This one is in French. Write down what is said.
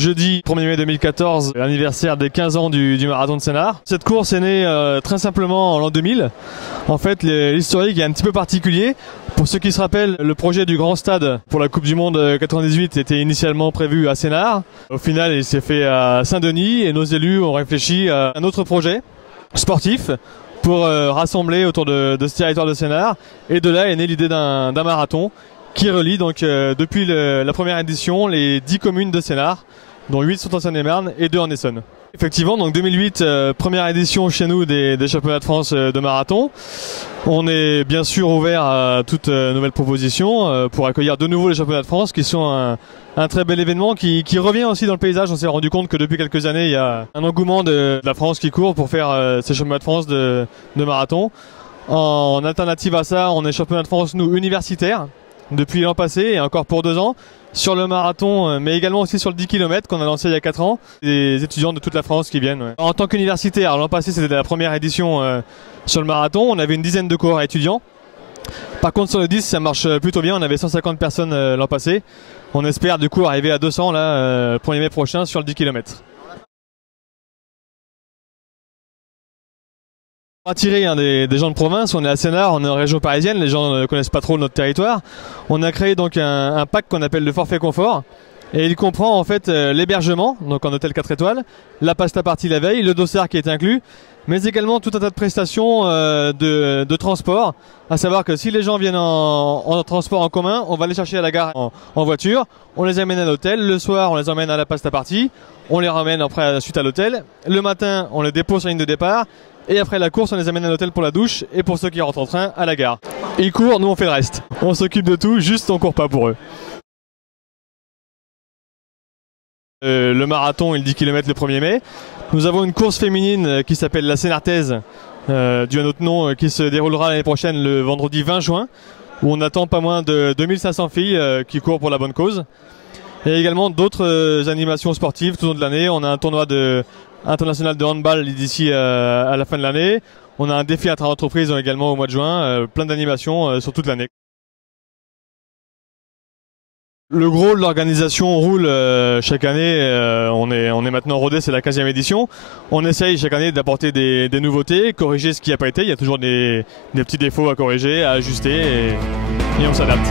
Jeudi 1er mai 2014, l'anniversaire des 15 ans du marathon de Sénart. Cette course est née très simplement en l'an 2000. En fait, l'historique est un petit peu particulier. Pour ceux qui se rappellent, le projet du grand stade pour la Coupe du Monde 98 était initialement prévu à Sénart. Au final, il s'est fait à Saint-Denis et nos élus ont réfléchi à un autre projet sportif pour rassembler autour de ce territoire de Sénart. Et de là est née l'idée d'un marathon qui relie donc depuis la première édition les 10 communes de Sénart, dont 8 sont en Seine-et-Marne et 2 en Essonne. Effectivement, donc 2008, première édition chez nous des championnats de France de marathon. On est bien sûr ouvert à toute nouvelle proposition pour accueillir de nouveau les championnats de France qui sont un très bel événement qui revient aussi dans le paysage. On s'est rendu compte que depuis quelques années, il y a un engouement de la France qui court pour faire ces championnats de France de marathon. En alternative à ça, on est championnat de France, nous, universitaires, depuis l'an passé et encore pour 2 ans. Sur le marathon, mais également aussi sur le 10 km qu'on a lancé il y a 4 ans. Des étudiants de toute la France qui viennent. Ouais. En tant qu'universitaire, l'an passé c'était la première édition sur le marathon. On avait une dizaine de coureurs étudiants. Par contre sur le 10 ça marche plutôt bien. On avait 150 personnes l'an passé. On espère du coup arriver à 200 là, 1er mai prochain sur le 10 km. Pour attirer des gens de province, on est à Sénart, on est en région parisienne, les gens ne connaissent pas trop notre territoire. On a créé donc un pack qu'on appelle le forfait confort et il comprend en fait l'hébergement, donc en hôtel 4 étoiles, la pasta partie la veille, le dossard qui est inclus, mais également tout un tas de prestations de transport, à savoir que si les gens viennent en transport en commun, on va les chercher à la gare en voiture, on les amène à l'hôtel, le soir on les emmène à la pasta partie, on les ramène après suite à l'hôtel, le matin on les dépose sur la ligne de départ. Et après la course, on les amène à l'hôtel pour la douche et pour ceux qui rentrent en train, à la gare. Ils courent, nous on fait le reste. On s'occupe de tout, juste on court pas pour eux. Le marathon et le 10 km le 1er mai. Nous avons une course féminine qui s'appelle la Sénartaise, due à notre nom, qui se déroulera l'année prochaine le vendredi 20 juin, où on attend pas moins de 2500 filles qui courent pour la bonne cause. Et également d'autres animations sportives tout au long de l'année. On a un tournoi international de handball d'ici à la fin de l'année. On a un défi intra-entreprise également au mois de juin, plein d'animations sur toute l'année. Le gros de l'organisation roule chaque année, on est maintenant rodé, c'est la 15e édition. On essaye chaque année d'apporter des nouveautés, corriger ce qui n'a pas été, il y a toujours des petits défauts à corriger, à ajuster et on s'adapte.